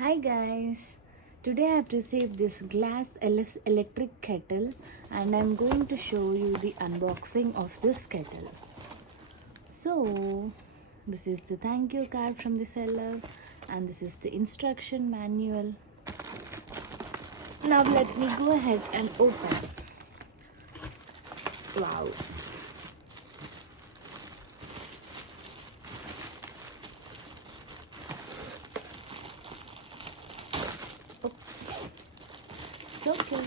Hi guys, today I have received this glass LS electric kettle and I'm going to show you the unboxing of this kettle. So this is the thank you card from the seller and this is the instruction manual. Now let me go ahead and open. Wow. Oops. It's okay.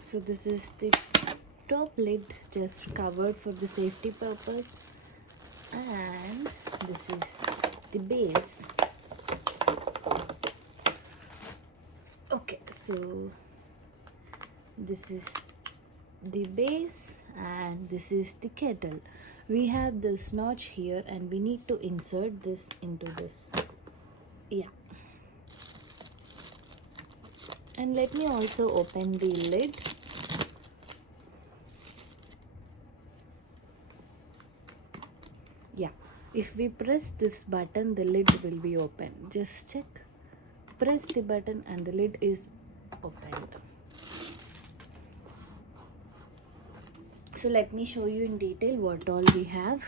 So this is the top lid just covered for the safety purpose, and this is the base. Okay, so this is the base and this is the kettle. We have this notch here and we need to insert this into this. Yeah, and let me also open the lid. Yeah, if we press this button the lid will be open. Just check, press the button and the lid is opened. So let me show you in detail what all we have.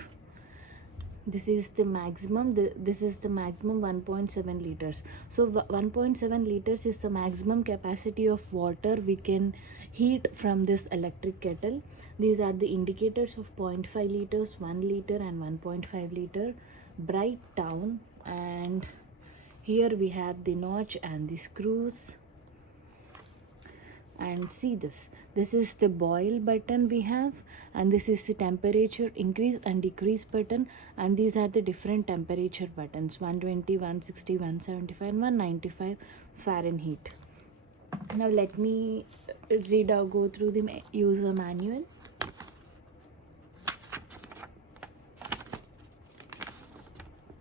This is the maximum, this is the maximum 1.7 liters. So 1.7 liters is the maximum capacity of water we can heat from this electric kettle. These are the indicators of 0.5 liters, 1 liter and 1.5 liter, bright down. And here we have the notch and the screws. And see, this is the boil button we have, and this is the temperature increase and decrease button, and these are the different temperature buttons: 120, 160, 175 and 195 Fahrenheit. Now let me go through the user manual.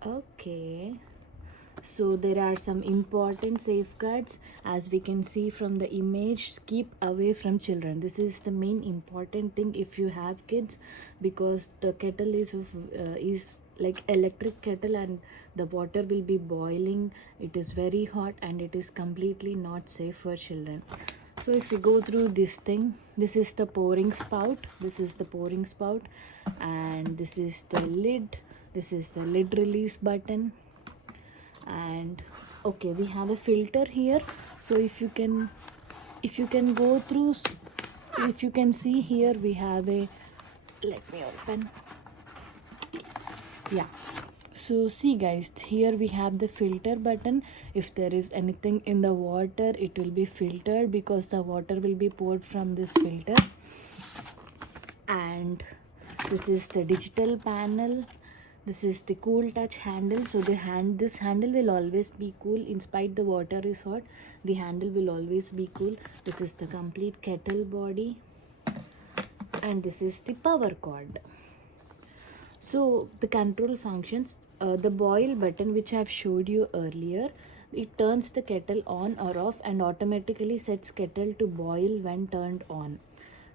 Okay, so there are some important safeguards. As we can see from the image, keep away from children. This is the main important thing if you have kids, because the kettle is like electric kettle and the water will be boiling. It is very hot and it is completely not safe for children. So if we go through this thing, this is the pouring spout, and this is the lid, this is the lid release button. And okay, we have a filter here. So if you can go through, if you can see here, we have a, let me open. Yeah, so see guys, here we have the filter button. If there is anything in the water, it will be filtered because the water will be poured from this filter. And this is the digital panel. This is the cool touch handle. So this handle will always be cool in spite the water is hot. The handle will always be cool. This is the complete kettle body, and this is the power cord. So the control functions, the boil button which I have showed you earlier, it turns the kettle on or off and automatically sets kettle to boil when turned on.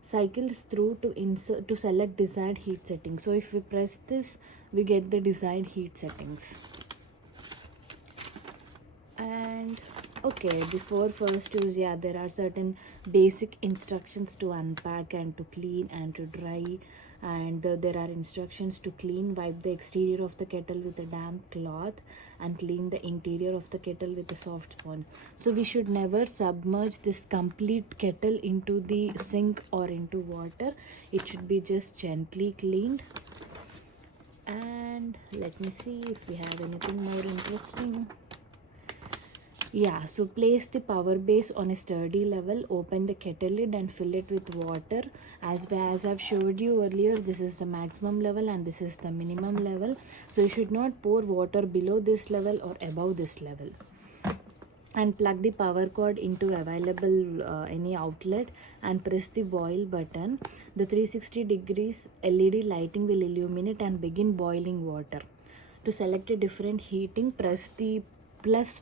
Cycles through to select desired heat settings. So if we press this, we get the desired heat settings. And okay, before first use, yeah, there are certain basic instructions to unpack and to clean and to dry. And there are instructions to clean: wipe the exterior of the kettle with a damp cloth and clean the interior of the kettle with a soft sponge. So we should never submerge this complete kettle into the sink or into water. It should be just gently cleaned. And let me see if we have anything more interesting. Yeah, so place the power base on a sturdy level, open the kettle lid and fill it with water. As I've showed you earlier, this is the maximum level and this is the minimum level. So you should not pour water below this level or above this level. And plug the power cord into available any outlet and press the boil button. The 360 degrees LED lighting will illuminate and begin boiling water. To select a different heating, press the plus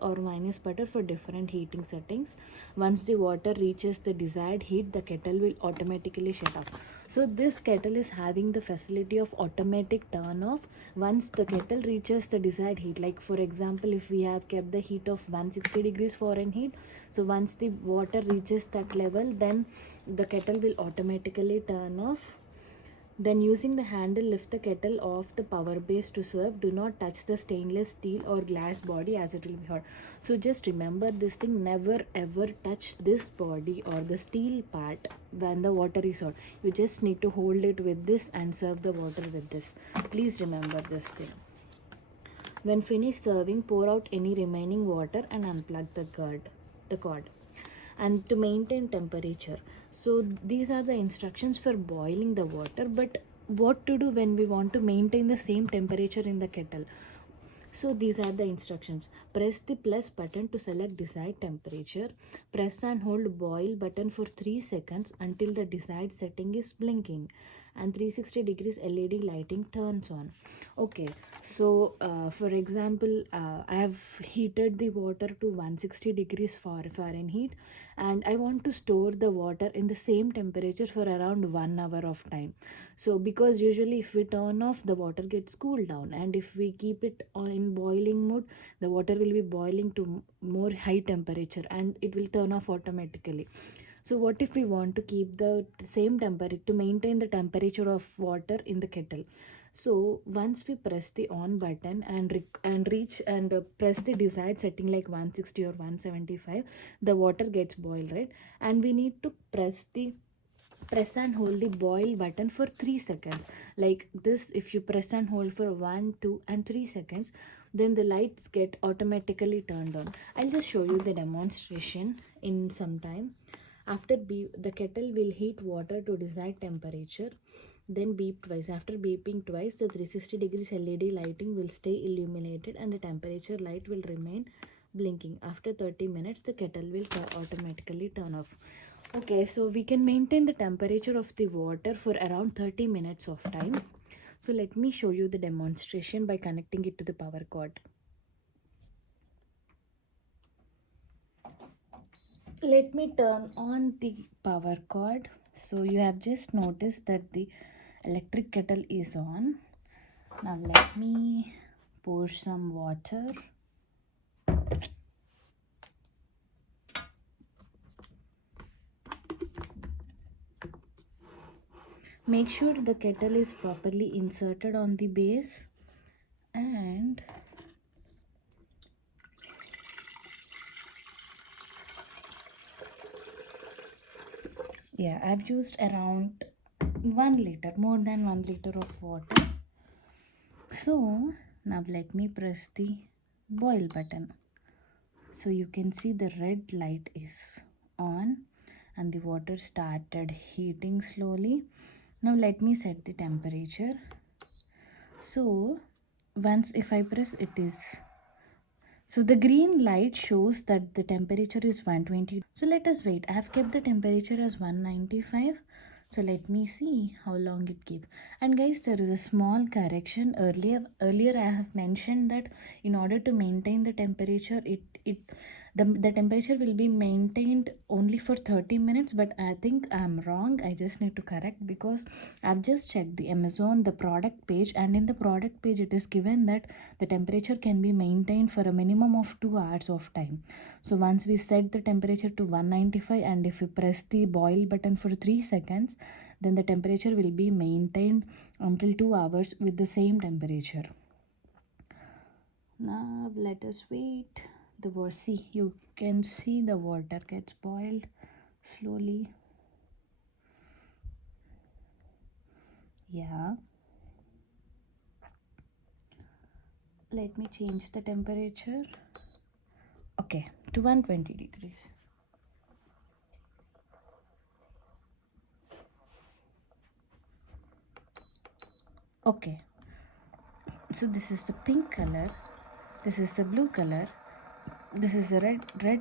or minus button for different heating settings. Once the water reaches the desired heat, the kettle will automatically shut off. So this kettle is having the facility of automatic turn off once the kettle reaches the desired heat. Like for example, if we have kept the heat of 160 degrees Fahrenheit, so once the water reaches that level, then the kettle will automatically turn off. Then using the handle, lift the kettle off the power base to serve. Do not touch the stainless steel or glass body as it will be hot. So just remember this thing, never ever touch this body or the steel part when the water is hot. You just need to hold it with this and serve the water with this. Please remember this thing. When finished serving, pour out any remaining water and unplug the cord. And to maintain temperature. So these are the instructions for boiling the water, but what to do when we want to maintain the same temperature in the kettle? So these are the instructions. Press the plus button to select desired temperature. Press and hold boil button for 3 seconds until the desired setting is blinking and 360 degrees LED lighting turns on. Okay, so for example, I have heated the water to 160 degrees Fahrenheit, and I want to store the water in the same temperature for around 1 hour of time. So because usually if we turn off, the water gets cooled down, and if we keep it on in boiling mode, the water will be boiling to more high temperature and it will turn off automatically. So what if we want to keep the same temperature, to maintain the temperature of water in the kettle? So once we press the on button and reach and press the desired setting like 160 or 175, the water gets boiled, right? And we need to press and hold the boil button for 3 seconds like this. If you press and hold for 1, 2 and 3 seconds, then the lights get automatically turned on. I'll just show you the demonstration in some time. After the kettle will heat water to desired temperature, then beep twice. After beeping twice, the 360 degrees LED lighting will stay illuminated and the temperature light will remain blinking. After 30 minutes, the kettle will automatically turn off. Okay, so we can maintain the temperature of the water for around 30 minutes of time. So let me show you the demonstration by connecting it to the power cord. Let me turn on the power cord. So you have just noticed that the electric kettle is on. Now let me pour some water. Make sure the kettle is properly inserted on the base, and yeah, I've used around 1 liter, more than 1 liter of water. So now let me press the boil button. So you can see the red light is on and the water started heating slowly. Now let me set the temperature. So once if I press, it is, so the green light shows that the temperature is 120. So let us wait. I have kept the temperature as 195. So let me see how long it keeps. And guys, there is a small correction. Earlier I have mentioned that in order to maintain the temperature, the temperature will be maintained only for 30 minutes, but I think I'm wrong. I just need to correct because I've just checked the Amazon, the product page, and in the product page it is given that the temperature can be maintained for a minimum of 2 hours of time. So once we set the temperature to 195 and if we press the boil button for 3 seconds, then the temperature will be maintained until 2 hours with the same temperature. Now let us wait. The water, see, you can see the water gets boiled slowly. Yeah, let me change the temperature. Okay, to 120 degrees. Okay, so this is the pink color, this is the blue color, this is the red.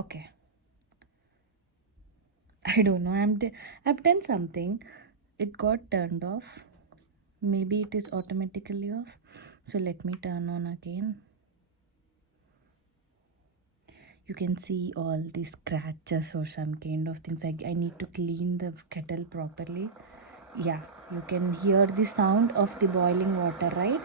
Okay, I don't know, I've done something, it got turned off, maybe it is automatically off. So let me turn on again. You can see all these scratches or some kind of things. I need to clean the kettle properly. Yeah, you can hear the sound of the boiling water, right?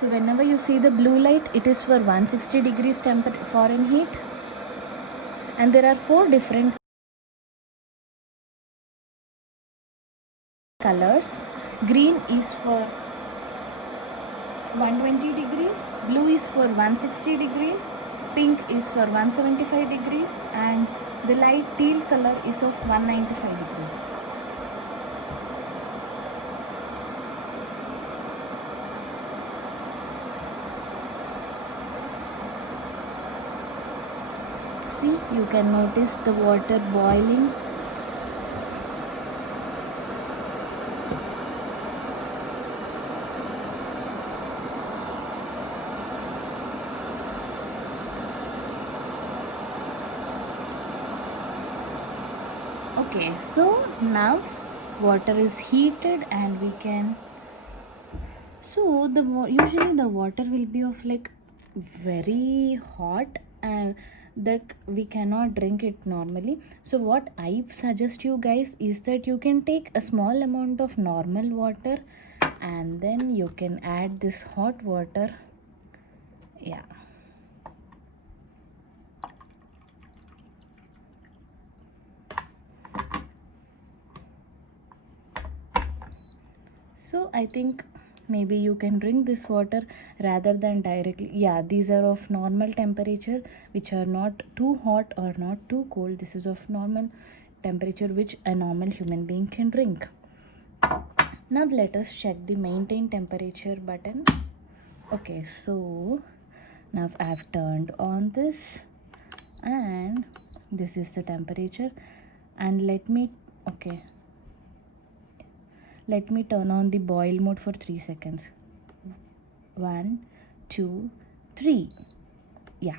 So whenever you see the blue light, it is for 160 degrees Fahrenheit, and there are 4 different colors. Green is for 120 degrees, blue is for 160 degrees, pink is for 175 degrees, and the light teal color is of 195 degrees. See, you can notice the water boiling. Okay, so now water is heated and we can, so usually the water will be of like very hot and that we cannot drink it normally. So what I suggest you guys is that you can take a small amount of normal water and then you can add this hot water. Yeah, so I think maybe you can drink this water rather than directly. Yeah, these are of normal temperature, which are not too hot or not too cold. This is of normal temperature which a normal human being can drink. Now let us check the maintain temperature button. Okay, so now I have turned on this and this is the temperature, and let me turn on the boil mode for 3 seconds. 1 2 3. Yeah,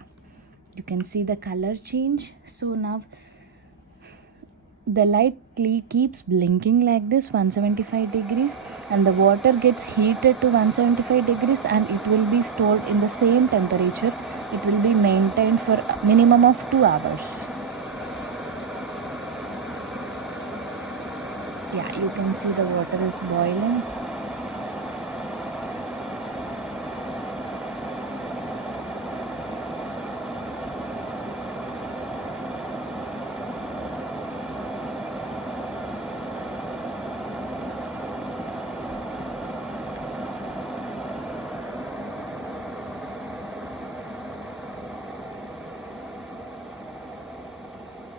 you can see the color change. So now the light keeps blinking like this 175 degrees, and the water gets heated to 175 degrees, and it will be stored in the same temperature. It will be maintained for a minimum of 2 hours. Yeah, you can see the water is boiling.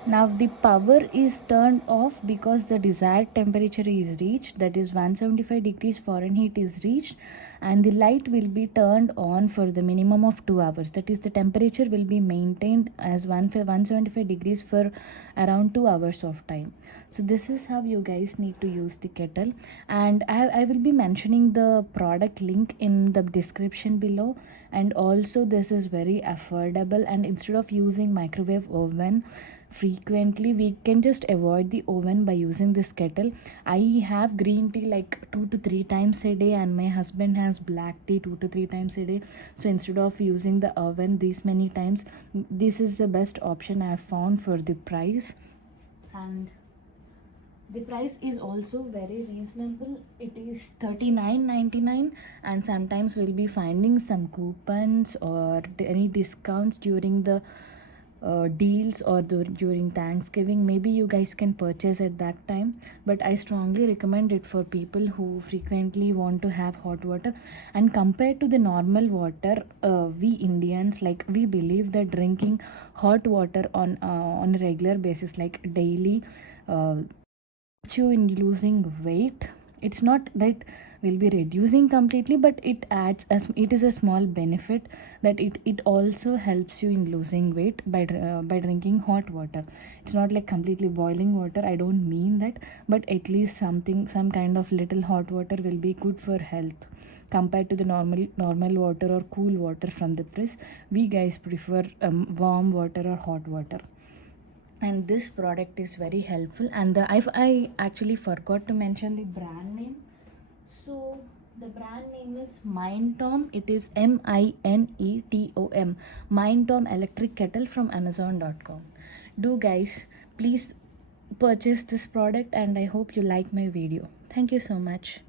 Now the power is turned off because the desired temperature is reached, that is 175 degrees Fahrenheit is reached, and the light will be turned on for the minimum of 2 hours. That is, the temperature will be maintained as 175 degrees for around 2 hours of time. So this is how you guys need to use the kettle, and I will be mentioning the product link in the description below. And also this is very affordable, and instead of using microwave oven frequently, we can just avoid the oven by using this kettle. I have green tea like 2 to 3 times a day, and my husband has black tea 2 to 3 times a day. So instead of using the oven these many times, this is the best option I have found for the price. And the price is also very reasonable. It is 39.99, and sometimes we'll be finding some coupons or any discounts during the deals or during Thanksgiving. Maybe you guys can purchase at that time, but I strongly recommend it for people who frequently want to have hot water. And compared to the normal water, we Indians, like, we believe that drinking hot water on a regular basis, like daily, you in losing weight. It's not that will be reducing completely, but it adds as it is a small benefit that it also helps you in losing weight by drinking hot water. It's not like completely boiling water, I don't mean that, but at least some kind of little hot water will be good for health compared to the normal water or cool water from the fridge. We guys prefer warm water or hot water. and this product is very helpful. And I actually forgot to mention the brand name. So the brand name is Mindtom. It is Minetom. Mindtom electric kettle from Amazon.com. Do guys, please purchase this product, and I hope you like my video. Thank you so much.